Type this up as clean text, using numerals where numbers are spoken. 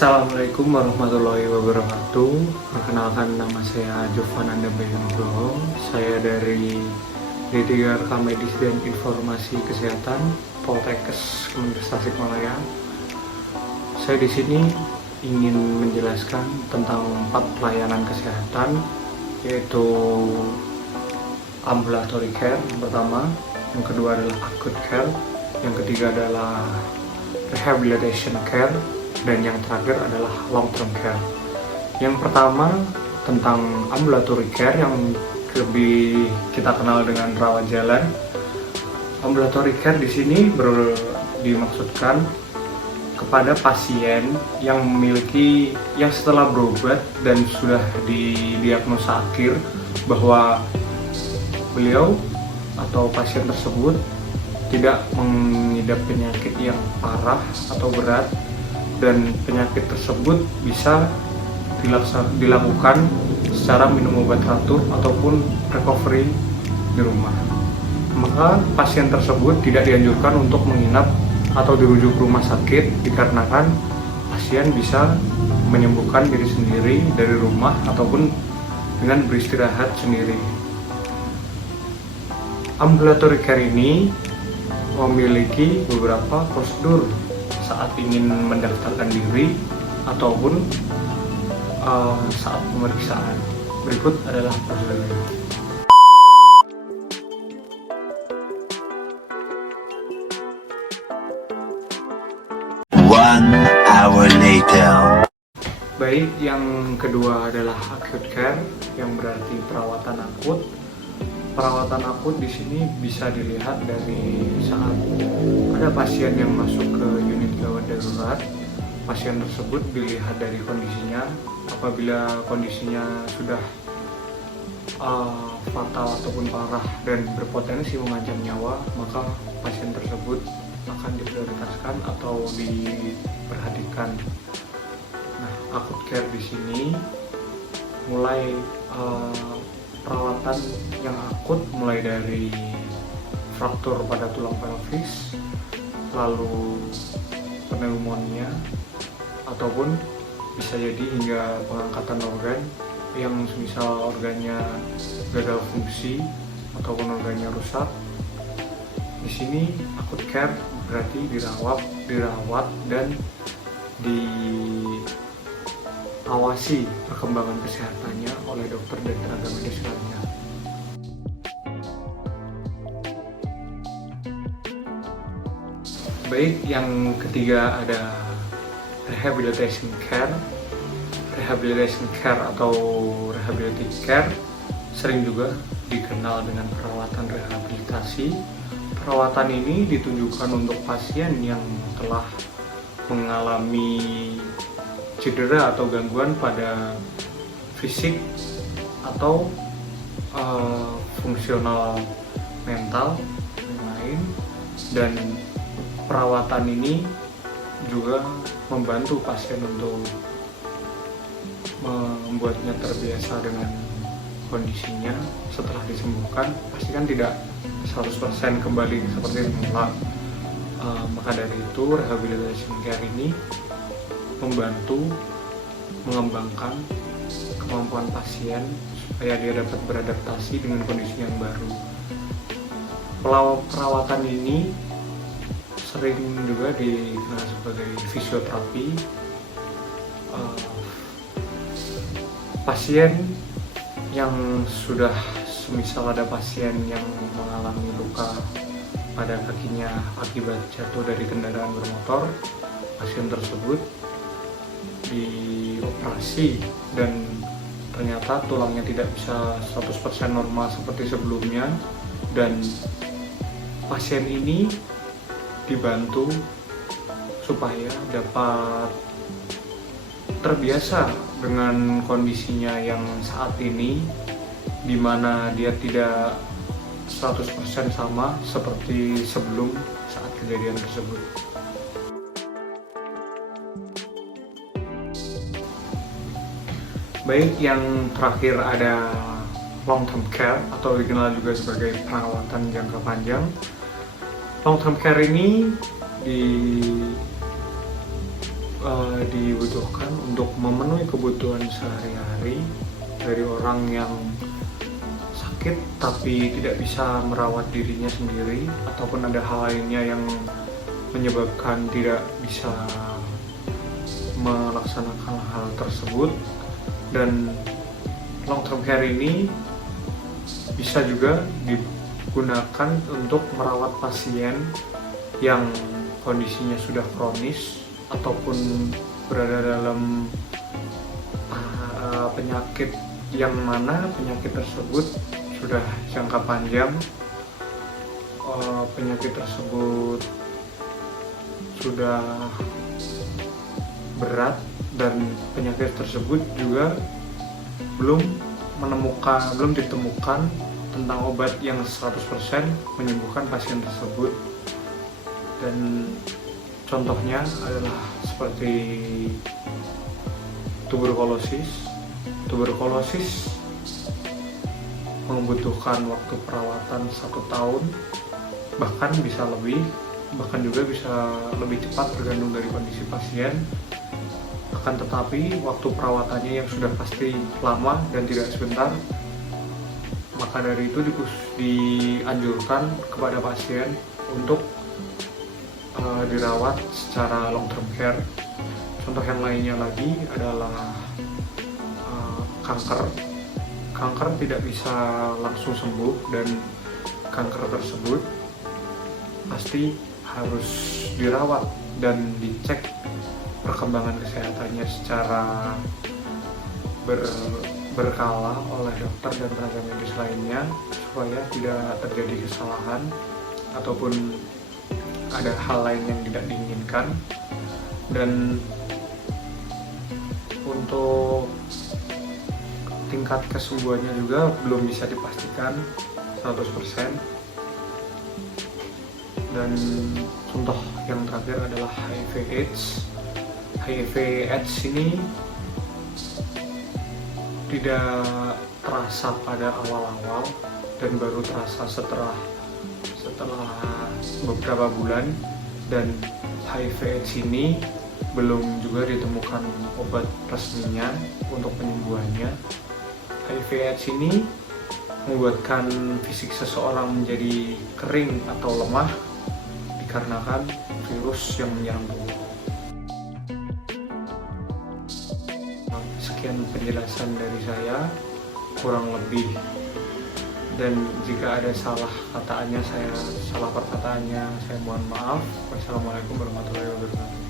Assalamualaikum warahmatullahi wabarakatuh. Perkenalkan, nama saya Jovananda Bayanggo. Saya dari D3 Rekam Medis dan Informasi Kesehatan Poltekkes Kementerian Tasikmalaya. Saya di sini ingin menjelaskan tentang 4 pelayanan kesehatan, yaitu ambulatory care yang pertama, yang kedua adalah acute care, yang ketiga adalah rehabilitation care, dan yang terakhir adalah long term care. Yang pertama tentang ambulatory care yang lebih kita kenal dengan rawat jalan. Ambulatory care di sini dimaksudkan kepada pasien yang setelah berobat dan sudah didiagnosa akhir bahwa beliau atau pasien tersebut tidak mengidap penyakit yang parah atau berat, dan penyakit tersebut bisa dilakukan secara minum obat teratur ataupun recovery di rumah. Maka pasien tersebut tidak dianjurkan untuk menginap atau dirujuk ke rumah sakit, dikarenakan pasien bisa menyembuhkan diri sendiri dari rumah ataupun dengan beristirahat sendiri. Ambulatory care ini memiliki beberapa prosedur saat ingin mendaftarkan diri ataupun saat pemeriksaan. Berikut adalah prosedurnya. One hour later. Baik, yang kedua adalah acute care, yang berarti perawatan akut. Perawatan akut di sini bisa dilihat dari saat ada pasien yang masuk ke unit gawat darurat. Pasien tersebut dilihat dari kondisinya. Apabila kondisinya sudah fatal ataupun parah dan berpotensi mengancam nyawa, maka pasien tersebut akan diprioritaskan atau diperhatikan. Nah, acute care di sini mulai perawatan yang akut, mulai dari fraktur pada tulang pelvis, lalu pneumonia, ataupun bisa jadi hingga pengangkatan organ yang semisal organnya gagal fungsi ataupun organnya rusak. Di sini acute care berarti dirawat dan diawasi perkembangan kesehatannya oleh dokter dan tenaga medis lainnya. Baik, yang ketiga ada rehabilitation care. Rehabilitation care atau rehabilitative care sering juga dikenal dengan perawatan rehabilitasi. Perawatan ini ditujukan untuk pasien yang telah mengalami cedera atau gangguan pada fisik atau fungsional mental yang lain, dan perawatan ini juga membantu pasien untuk membuatnya terbiasa dengan kondisinya setelah disembuhkan. Pastikan tidak 100% kembali seperti semula. Maka dari itu rehabilitation care ini membantu mengembangkan kemampuan pasien supaya dia dapat beradaptasi dengan kondisi yang baru. Perawatan ini sering juga dikenal sebagai fisioterapi. Pasien yang sudah semisal ada pasien yang mengalami luka pada kakinya akibat jatuh dari kendaraan bermotor, pasien tersebut dioperasi dan ternyata tulangnya tidak bisa 100% normal seperti sebelumnya, dan pasien ini dibantu supaya dapat terbiasa dengan kondisinya yang saat ini, di mana dia tidak 100% sama seperti sebelum saat kejadian tersebut. Baik, yang terakhir ada long term care atau dikenal juga sebagai perawatan jangka panjang. Long term care ini dibutuhkan untuk memenuhi kebutuhan sehari-hari dari orang yang sakit tapi tidak bisa merawat dirinya sendiri, ataupun ada hal lainnya yang menyebabkan tidak bisa melaksanakan hal tersebut. Dan long term care ini bisa juga digunakan untuk merawat pasien yang kondisinya sudah kronis ataupun berada dalam penyakit yang mana penyakit tersebut sudah jangka panjang, penyakit tersebut sudah berat, dan penyakit tersebut juga belum ditemukan tentang obat yang 100% menyembuhkan pasien tersebut. Dan contohnya adalah seperti tuberkulosis. Tuberkulosis membutuhkan waktu perawatan 1 tahun, bahkan bisa lebih, bahkan juga bisa lebih cepat tergantung dari kondisi pasien. Akan tetapi waktu perawatannya yang sudah pasti lama dan tidak sebentar, maka dari itu dianjurkan kepada pasien untuk dirawat secara long term care. Contoh yang lainnya lagi adalah kanker. Kanker tidak bisa langsung sembuh, dan kanker tersebut pasti harus dirawat dan dicek perkembangan kesehatannya secara berkala oleh dokter dan tenaga medis lainnya, supaya tidak terjadi kesalahan ataupun ada hal lain yang tidak diinginkan. Dan untuk tingkat kesembuhannya juga belum bisa dipastikan 100%. Dan contoh yang terakhir adalah HIV/AIDS. HIV/AIDS ini tidak terasa pada awal-awal dan baru terasa setelah beberapa bulan, dan HIV/AIDS ini belum juga ditemukan obat resminya untuk penyembuhannya. HIV/AIDS ini membuatkan fisik seseorang menjadi kering atau lemah dikarenakan virus yang menyerang tubuh. Sekian penjelasan dari saya, kurang lebih, dan jika ada salah perkataannya saya mohon maaf. Wassalamualaikum warahmatullahi wabarakatuh.